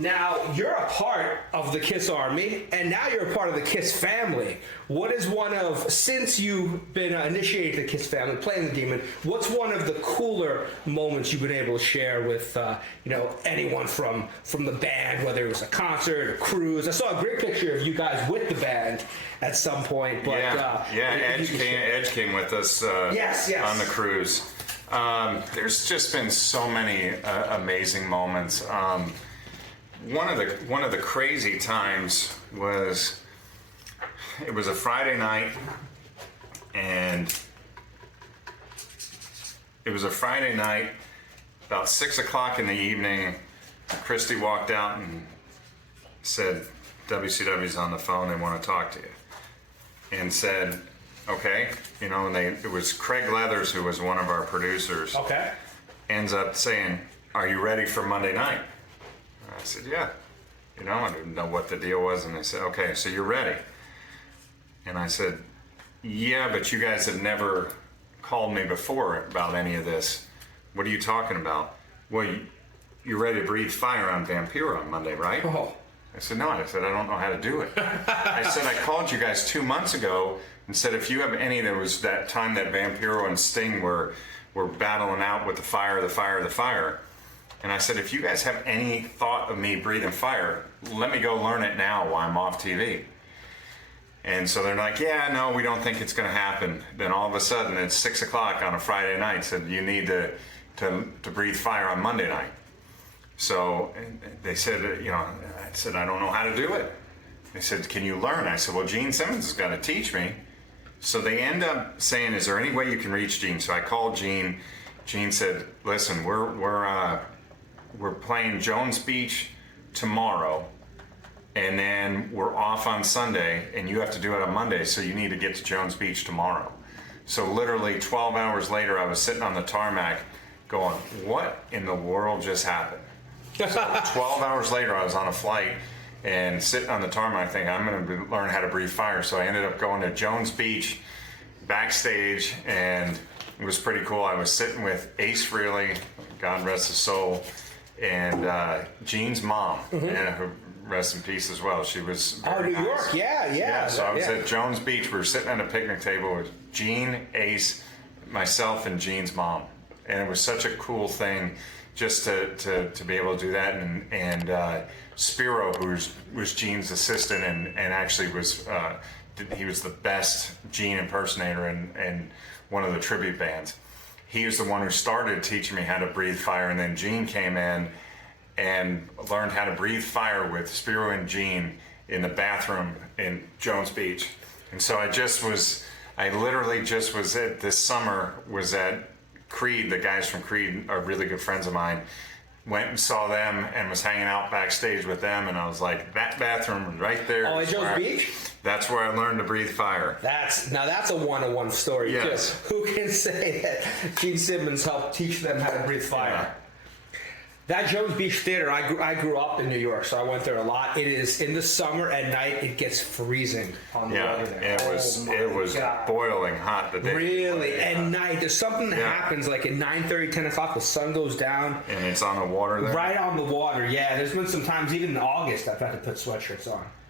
Now, you're a part of the KISS Army, and now you're a part of the KISS family. What is since you've been initiated the KISS family, playing the Demon, what's one of the cooler moments you've been able to share with, anyone from the band, whether it was a concert or cruise? I saw a great picture of you guys with the band at some point. But, Edge came with us yes. on the cruise. There's just been so many amazing moments. One of the crazy times was it was a Friday night, and it was a Friday night about 6 o'clock in the evening. Christy walked out and said, "WCW's on the phone. They want to talk to you," and said, "Okay," and it was Craig Leathers, who was one of our producers. Okay. Ends up saying, "Are you ready for Monday night?" I said, "Yeah." I didn't know what the deal was, and they said, "Okay, so you're ready." And I said, "Yeah, but you guys have never called me before about any of this. What are you talking about?" "Well, you're ready to breathe fire on Vampiro on Monday, right?" Oh. I said, "No." I said, "I don't know how to do it." I said, "I called you guys 2 months ago and said if you have any," there was that time that Vampiro and Sting were battling out with the fire. And I said, "If you guys have any thought of me breathing fire, let me go learn it now while I'm off TV." And so they're like, "Yeah, no, we don't think it's going to happen." Then all of a sudden, it's 6 o'clock on a Friday night. Said, "You need to breathe fire on Monday night." So they said, I said, "I don't know how to do it." They said, "Can you learn?" I said, "Well, Gene Simmons has got to teach me." So they end up saying, "Is there any way you can reach Gene?" So I called Gene. Gene said, "Listen, we're playing Jones Beach tomorrow, and then we're off on Sunday, and you have to do it on Monday, so you need to get to Jones Beach tomorrow." So literally 12 hours later, I was sitting on the tarmac going, what in the world just happened? So 12 hours later, I was on a flight and sitting on the tarmac thinking, I'm going to learn how to breathe fire. So I ended up going to Jones Beach backstage, and it was pretty cool. I was sitting with Ace Frehley, God rest his soul, and Gene's mom, and who rest in peace as well. She was very New York, nice. yeah. So I was at Jones Beach. We were sitting at a picnic table with Gene, Ace, myself, and Gene's mom, and it was such a cool thing just to be able to do that. And Spiro, who was Gene's assistant, and actually he was the best Gene impersonator in one of the tribute bands. He was the one who started teaching me how to breathe fire, and then Gene came in and learned how to breathe fire with Spiro and Gene in the bathroom in Jones Beach. And so I literally just was this summer was at Creed. The guys from Creed are really good friends of mine. Went and saw them and was hanging out backstage with them, and I was like, that bathroom right there. Oh, at Jones Beach? That's where I learned to breathe fire. That's a one-on-one story. Yes. Too. Who can say that Gene Simmons helped teach them how to breathe fire? Yeah. That Jones Beach Theater, I grew up in New York, so I went there a lot. It is in the summer at night. It gets freezing on the way there. It was boiling hot the day. Really, at night. There's something that happens like at 9:30, 10 o'clock. The sun goes down, and it's on the water there. Right on the water. Yeah, there's been some times even in August I've had to put sweatshirts on.